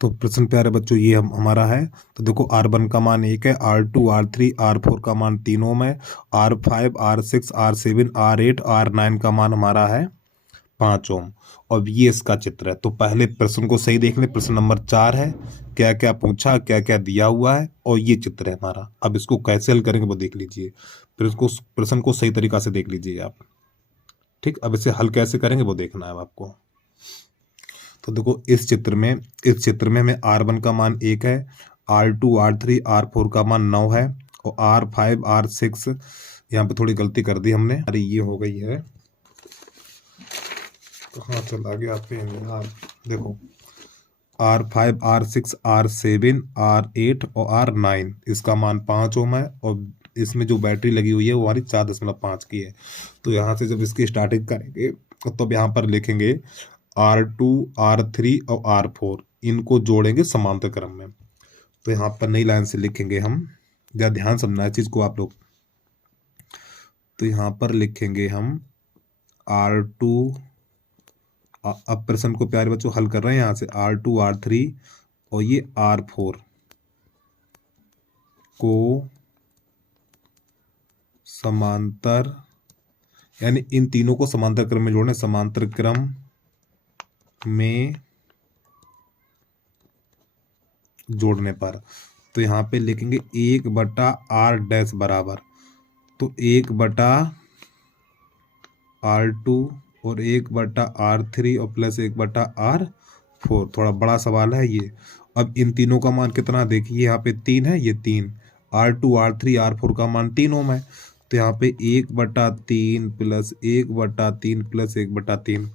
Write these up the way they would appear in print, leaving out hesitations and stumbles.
तो प्रश्न प्यारे बच्चों ये हमारा है। तो देखो R1 का मान 1 है, R2 R3 R4 का मान 3 ओम है, R5 R6 R7 R8 R9 का मान हमारा है 5 ओम। और ये इसका चित्र है। तो पहले प्रश्न को सही देख ले। प्रश्न नंबर 4 है, क्या क्या पूछा, क्या क्या दिया हुआ है, और ये चित्र है हमारा। अब इसको कैसे हल करेंगे वो देख लीजिए। फिर इसको प्रश्न को सही तरीका से देख लीजिए आप। ठीक, अब इसे हल कैसे करेंगे वो देखना है आपको। तो देखो इस चित्र में हमें R1 का मान 1 है, R2 R3 R4 का मान 9 है, और R5 R6 यहाँ पे थोड़ी गलती कर दी हमने, अरे ये हो गई है, कहाँ चला गया पेन यार। देखो R5 R6 R7 R8 और R9 इसका मान 5 ओम है, और इसमें जो बैटरी लगी हुई है वो हमारी 4.5 की है। तो यहाँ से जब इसकी स्टार्टिंग करेंगे तो यहाँ पर लिखेंगे R2 R3 और R4, इनको जोड़ेंगे समांतर क्रम में। तो यहाँ पर नई लाइन से लिखेंगे हम, ज़रा ध्यान समझना है चीज़ को आप लोग। तो यहाँ पर लिखेंगे हम R2, अब प्रश्न को प्यारे बच्चों हल कर रहे हैं यहाँ से, R2 R3 और ये R4 को समांतर, यानी इन तीनों को समांतर क्रम में जोड़ने, समांतर क्रम में जोड़ने पर। तो यहाँ पे लिखेंगे 1/R बराबर, तो 1/R2 और 1/R3 और प्लस 1/R4। थोड़ा बड़ा सवाल है ये। अब इन तीनों का मान कितना देखिए, यहाँ पे 3 है, ये 3, R2 R3 R4 का मान 3 ओम है। तो यहाँ पे 1/3 प्लस 1/3 प्लस 1/3,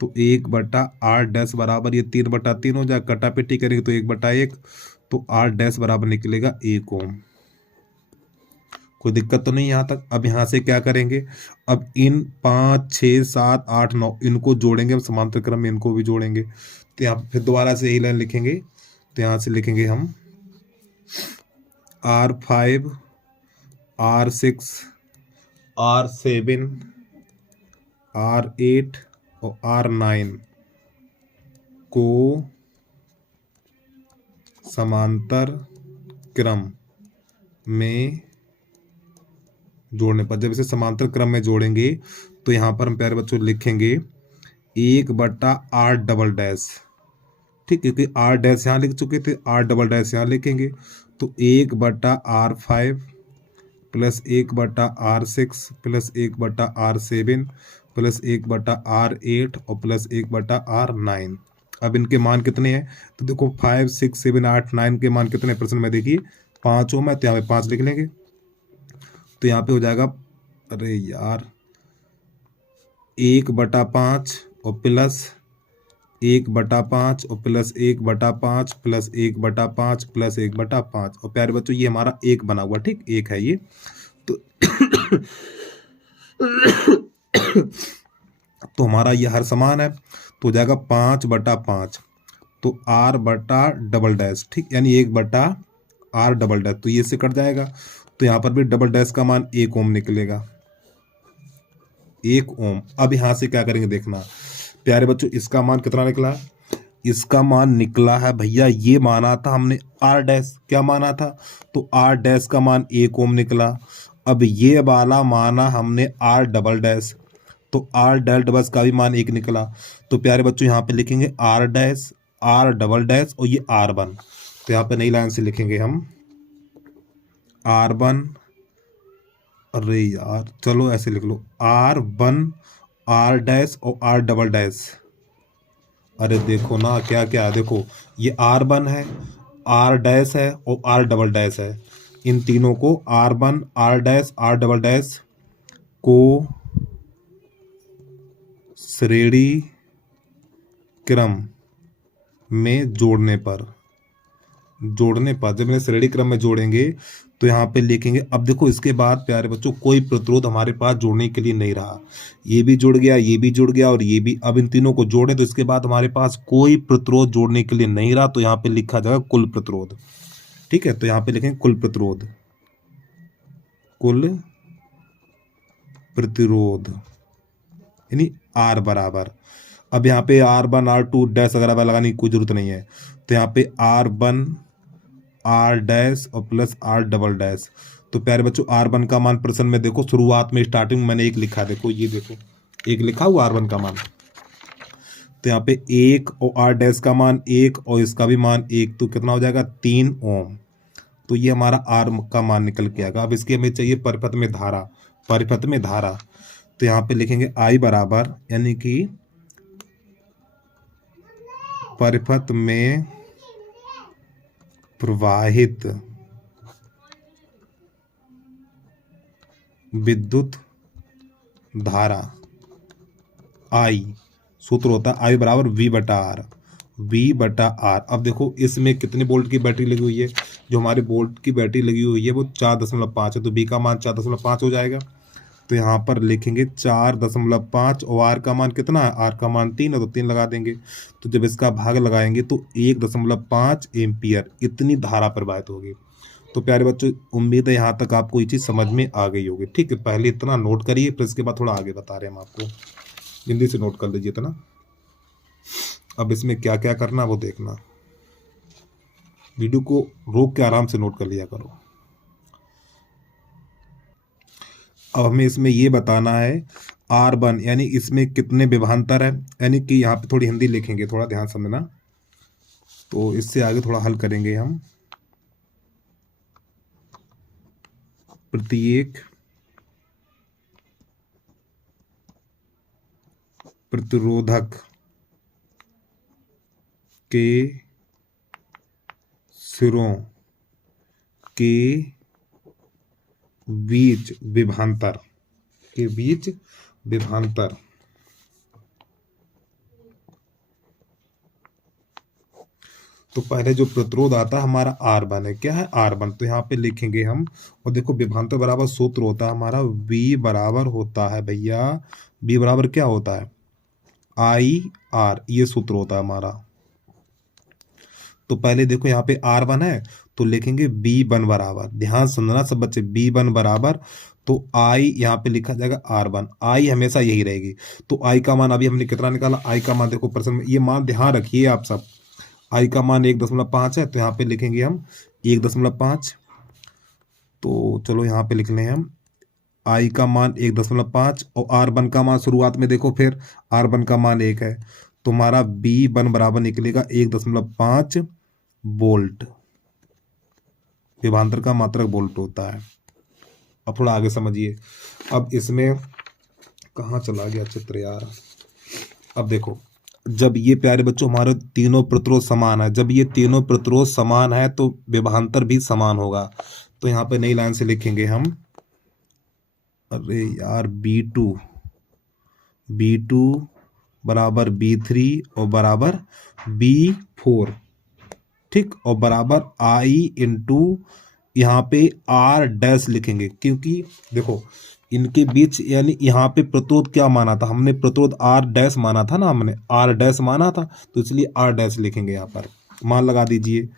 तो 1/R बराबर ये 3/3 हो जाए, कटापेटी करेंगे तो 1/1, तो R बराबर निकलेगा 1 ओम। कोई दिक्कत तो नहीं यहाँ तक। अब यहाँ से क्या करेंगे, अब इन 5 6 7 8 9 इनको जोड़ेंगे हम समांतर क्रम में, इनको भी जोड़ेंगे। तो यहाँ फिर दोबारा से यही लाइन लिखेंगे। तो यहाँ से लिखेंगे हम R5 R6 R7 R8 और R9 को समांतर क्रम में जोड़ने पर। जब इसे समांतर क्रम में जोड़ेंगे तो यहाँ पर हम प्यारे बच्चों लिखेंगे 1/R डबल डैश। ठीक है, क्योंकि R यहाँ लिख चुके थे, R डबल डैश यहाँ लिखेंगे। तो 1/R5 plus 1/R6 plus 1/R7 plus 1/R8 और प्लस 1/R9। अब इनके मान कितने हैं, तो देखो 5 6 7 8 9 के मान कितने प्रश्न में देखिए 5 ओम है, तो यहाँ पे 5 लिख लेंगे। तो यहाँ पे हो जाएगा, अरे यार, 1/5 और प्लस 1/5 और प्लस 1/5 प्लस 1/5 प्लस 1/5, और प्यारे बच्चों ये हमारा 1 बना हुआ, ठीक 1 है ये। तो तो हमारा ये हर समान है, तो हो जाएगा 5/5, तो R/डबल डैश, ठीक, यानी 1/R डबल डैश, तो ये से कट जाएगा। तो यहाँ पर भी डबल डैश का मान 1 ओम निकलेगा, 1 ओम। अब यहाँ से क्या करेंगे देखना प्यारे बच्चों, इसका मान कितना निकला, इसका मान निकला है भैया, ये माना था हमने R डैश, क्या माना था, तो R डैश का मान 1 ओम निकला। अब ये वाला माना हमने R डबल डैश, तो R डबल डैश का भी मान 1 निकला। तो प्यारे बच्चों यहाँ पे लिखेंगे R dash R double dash और ये R1। तो यहाँ पे नई लाइन से लिखेंगे हम R1, अरे यार चलो ऐसे लिख लो R1 R डैश और R डबल डैश। अरे देखो ना क्या क्या, देखो ये R1 है, R डैश है और R डबल डैश है। इन तीनों को R1 R dash R double dash को श्रेणी क्रम में जोड़ने पर जब इन्हें श्रेणी क्रम में जोड़ेंगे तो यहाँ पे लिखेंगे। अब देखो इसके बाद प्यारे बच्चों कोई प्रतिरोध हमारे पास जोड़ने के लिए नहीं रहा, ये भी जुड़ गया, ये भी जुड़ गया और ये भी। अब इन तीनों को जोड़े तो इसके बाद हमारे पास कोई प्रतिरोध जोड़ने के लिए नहीं रहा, तो यहाँ पे लिखा जाएगा कुल प्रतिरोध। ठीक है, तो यहाँ पे लिखेंगे कुल प्रतिरोध, यानी R बराबर। अब यहाँ पे R1 R2 डैश वगैरह लगाने की कोई जरूरत नहीं है, तो यहाँ पे R1 R डैश और प्लस R डबल डैश। तो प्यारे बच्चों R1 का मान प्रश्न में देखो शुरुआत में स्टार्टिंग में मैंने एक लिखा है, देखो ये देखो एक लिखा हुआ R1 का मान। तो यहाँ पे 1 और R डैश का मान 1 और इसका भी मान 1, तो कितना हो जाएगा 3 ओम। तो ये हमारा R का मान निकल के आएगा। अब इसकी हमें चाहिए परिपथ में धारा, परिपथ में धारा। तो यहाँ पे लिखेंगे I बराबर, यानी कि परिपथ में प्रवाहित विद्युत धारा I, सूत्र होता है I बराबर V बटा R, V बटा R। अब देखो इसमें कितने वोल्ट की बैटरी लगी हुई है, जो हमारे वोल्ट की बैटरी लगी हुई है वो 4.5 है, तो V का मान 4.5 हो जाएगा। तो यहाँ पर लिखेंगे 4.5 और R का मान कितना है, R का मान 3 है, तो 3 लगा देंगे। तो जब इसका भाग लगाएंगे तो 1.5 एम्पियर इतनी धारा प्रवाहित होगी। तो प्यारे बच्चों उम्मीद है यहाँ तक आपको ये चीज़ समझ में आ गई होगी। ठीक है, पहले इतना नोट करिए, फिर इसके बाद थोड़ा आगे बता रहे हैं हम आपको, जल्दी से नोट कर लीजिए इतना। अब इसमें क्या क्या करना वो देखना, वीडियो को रोक के आराम से नोट कर लिया करो। अब हमें इसमें ये बताना है R1 यानी इसमें कितने विभवांतर है, यानी कि यहाँ पे थोड़ी हिंदी लिखेंगे, थोड़ा ध्यान समझना। तो इससे आगे थोड़ा हल करेंगे हम। प्रत्येक प्रतिरोधक के सिरों के बीच विभवांतर, के बीच विभवांतर तो पहले जो प्रतिरोध आता है हमारा R1 है, क्या है R1, तो यहाँ पे लिखेंगे हम। और देखो विभवांतर बराबर सूत्र होता है हमारा V बराबर होता है भैया, V बराबर क्या होता है IR, ये सूत्र होता है हमारा। तो पहले देखो यहाँ पे R1 है तो लिखेंगे B1 बराबर, ध्यान सुनना सब बच्चे, B1 बराबर तो I यहाँ पे लिखा जाएगा R1, I हमेशा यही रहेगी। तो I का मान अभी हमने कितना निकाला, I का मान देखो प्रश्न में ये मान ध्यान रखिए आप सब, I का मान 1.5 है, तो यहाँ पे लिखेंगे हम 1.5। तो चलो यहाँ पे लिख लें हम I का मान 1.5 और R1 का मान शुरुआत में देखो फिर R1 का मान 1 है, तो हमारा B1 बराबर निकलेगा 1.5 वोल्ट, विभवांतर का मात्रक वोल्ट होता है। अब थोड़ा आगे समझिए, अब इसमें कहाँ चला गया चित्र यार। अब देखो जब ये प्यारे बच्चों हमारे तीनों प्रतिरोध समान है, जब ये तीनों प्रतिरोध समान है तो विभवांतर भी समान होगा। तो यहाँ पे नई लाइन से लिखेंगे हम, अरे यार B2 बराबर B3 और बराबर B4, ठीक, और बराबर I इंटू यहाँ पे R डैश लिखेंगे, क्योंकि देखो इनके बीच यानी यहाँ पे प्रतिरोध क्या माना था हमने, प्रतिरोध R डैश माना था ना, हमने R डैश माना था, तो इसलिए R डैश लिखेंगे। यहाँ पर मान लगा दीजिए,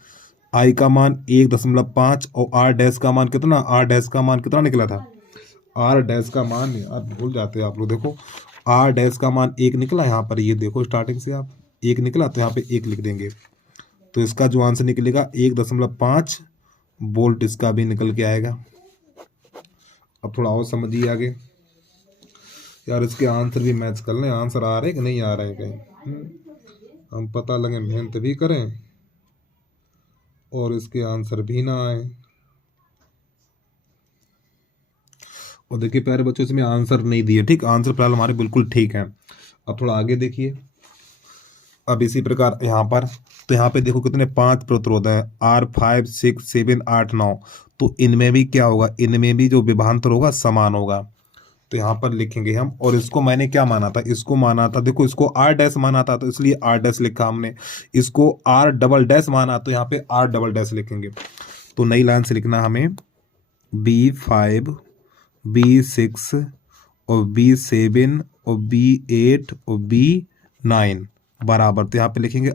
I का मान 1.5 और R डैश का मान कितना, R डैश का मान कितना निकला था, R डैश का मान यार भूल जाते हैं आप लोग, देखो R डैश का मान 1 निकला, यहाँ पर ये देखो स्टार्टिंग से आप 1 निकला, तो यहाँ पे 1 लिख देंगे। तो इसका जो आंसर निकलेगा 1.5 वोल्ट इसका भी निकल के आएगा। अब थोड़ा और समझिए आगे यार, इसके आंसर भी मैच कर लें, आंसर आ रहे कि नहीं आ रहे कहीं, हम पता लगे मेहनत भी करें और इसके आंसर भी ना आए। और देखिए प्यारे बच्चों इसमें आंसर नहीं दिए, ठीक, आंसर फिलहाल हमारे बिल्कुल ठीक है। अब थोड़ा आगे देखिए, अब इसी प्रकार यहाँ पर, तो यहाँ पे देखो कितने 5 प्रतिरोध है, R5 6 7 8 9, तो इनमें भी क्या होगा, इनमें भी जो विभवांतर होगा समान होगा। तो यहाँ पर लिखेंगे हम, और इसको मैंने क्या माना था, इसको माना था, देखो इसको R डैश माना था तो इसलिए R डैश लिखा हमने, इसको R डबल डैश माना तो यहाँ पे R डबल डैश लिखेंगे। तो नई लाइन से लिखना हमें B5 B6 और B7 और B8 और B9 बराबर, तो यहाँ पे लिखेंगे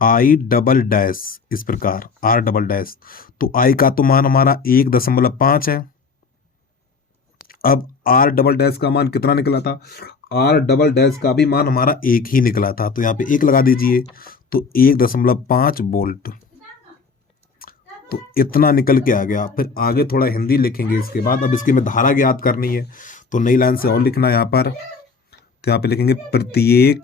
I डबल डैश, इस प्रकार R डबल डैश। तो I का तो मान हमारा 1.5 है, अब R डबल डैश का मान कितना निकला था, आर डबल डैश का भी मान हमारा एक ही निकला था, तो यहाँ पे एक लगा दीजिए, तो 1.5 वोल्ट, तो इतना निकल के आ गया। फिर आगे थोड़ा हिंदी लिखेंगे इसके बाद। अब इसकी में धारा ज्ञात करनी है, तो नई लाइन से और लिखना है यहाँ पर। तो यहाँ पे लिखेंगे प्रत्येक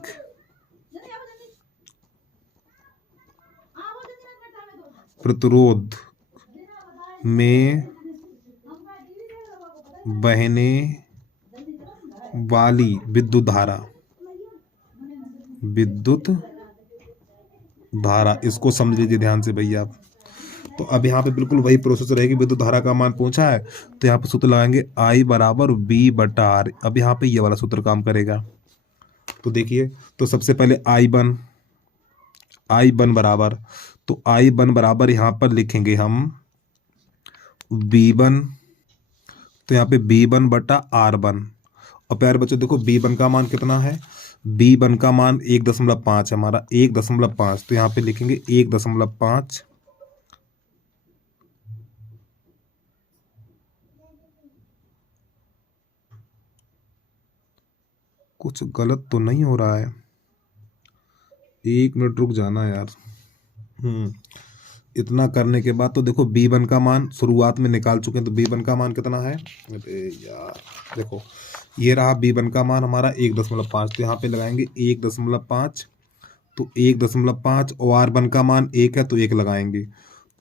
प्रतिरोध में बहने वाली विद्युत धारा, इसको समझ लीजिए ध्यान से भैया आप। तो अब यहाँ पे बिल्कुल वही प्रोसेस रहेगी। विद्युत धारा का मान पूछा है, तो यहाँ पे सूत्र लगाएंगे I बराबर V/R। अब यहाँ पे ये वाला सूत्र काम करेगा। तो देखिए, तो सबसे पहले I1 बराबर, तो I1 बराबर यहाँ पर लिखेंगे हम V1, तो यहाँ पे V1/R1। और प्यारे बच्चों देखो V1 का मान कितना है, V1 का मान 1.5 है हमारा, 1.5, तो यहाँ पे लिखेंगे 1.5। कुछ गलत तो नहीं हो रहा है, 1 मिनट रुक जाना यार। इतना करने के बाद तो देखो B1 का मान शुरुआत में निकाल चुके हैं, तो B1 का मान कितना है, अरे यार देखो ये रहा B1 का मान हमारा 1.5, तो यहाँ पे लगाएंगे 1.5, तो 1.5 और R1 का मान 1 है, तो 1 लगाएंगे,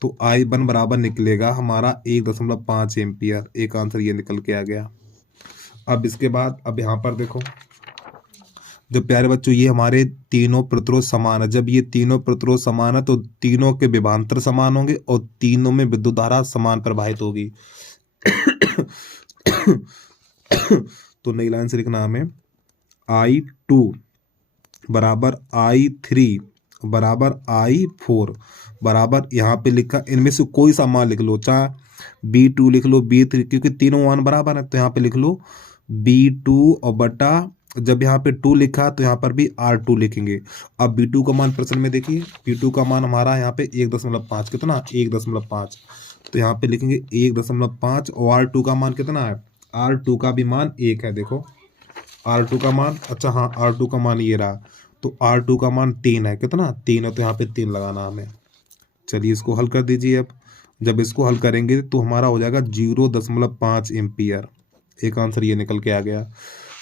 तो I1 बराबर निकलेगा हमारा 1.5 एम्पियर। एक आंसर ये निकल के आ गया। अब इसके बाद अब यहाँ पर देखो, जब प्यारे बच्चों ये हमारे तीनों प्रतिरोध समान है, जब ये तीनों प्रतिरोध समान है तो तीनों के विभवांतर समान होंगे और तीनों में विद्युत धारा समान प्रवाहित होगी। तो नई लाइन से लिखना हमें I2 बराबर I3 बराबर I4 बराबर, यहाँ पे लिखा इनमें से कोई सा मान लिख लो, चाहे B2 लिख लो, B3, क्योंकि तीनों मान बराबर है, तो यहाँ पे लिख लो B2 और बटा, जब यहाँ पे 2 लिखा तो यहाँ पर भी R2 लिखेंगे। अब B2 का मान प्रश्न में देखिए, B2 का मान हमारा यहाँ पे 1.5, कितना 1.5, तो यहाँ पे लिखेंगे 1.5 और R2 का मान कितना है, R2 का भी मान 1 है। देखो R2 का मान, अच्छा हाँ R2 का मान ये रहा, तो R2 का मान 3 है, कितना 3 है, तो यहाँ पे 3 लगाना हमें। चलिए इसको हल कर दीजिए। अब जब इसको हल करेंगे तो हमारा हो जाएगा 0.5 एम्पियर। एक आंसर ये निकल के आ गया।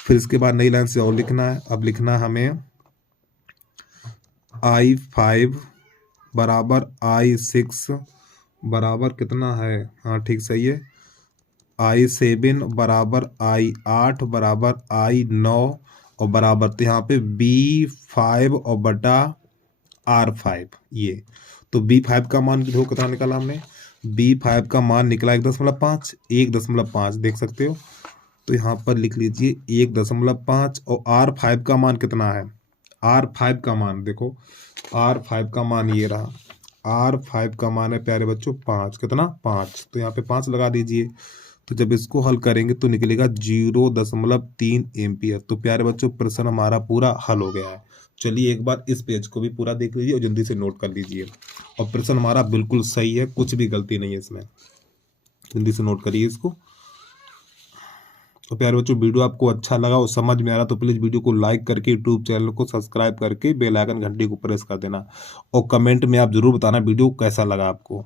फिर इसके बाद नई लाइन से और लिखना है। अब लिखना है हमें I5 बराबर I6 बराबर कितना है, हाँ ठीक सही है, I7 बराबर I8 बराबर I9 और बराबर, तो यहाँ पे B5 और बटा R5 ये। तो B5 का मान देखो कितना निकाला हमने, B5 का मान निकला 1.5 देख सकते हो, तो यहाँ पर लिख लीजिए 1.5 और R5 का मान कितना है, R5 का मान देखो, R5 का मान ये रहा, R5 का मान है प्यारे बच्चों 5, कितना 5, तो यहाँ पे 5 लगा दीजिए। तो जब इसको हल करेंगे तो निकलेगा 0.3 एम्पियर। तो प्यारे बच्चों प्रश्न हमारा पूरा हल हो गया है। चलिए एक बार इस पेज को भी पूरा देख लीजिए और जल्दी से नोट कर लीजिए। और प्रश्न हमारा बिल्कुल सही है, कुछ भी गलती नहीं है इसमें, जल्दी से नोट करिए इसको। तो प्यारे बच्चों वीडियो आपको अच्छा लगा और समझ में आ रहा तो प्लीज़ वीडियो को लाइक करके यूट्यूब चैनल को सब्सक्राइब करके बेल आइकन घंटी को प्रेस कर देना और कमेंट में आप जरूर बताना वीडियो कैसा लगा आपको।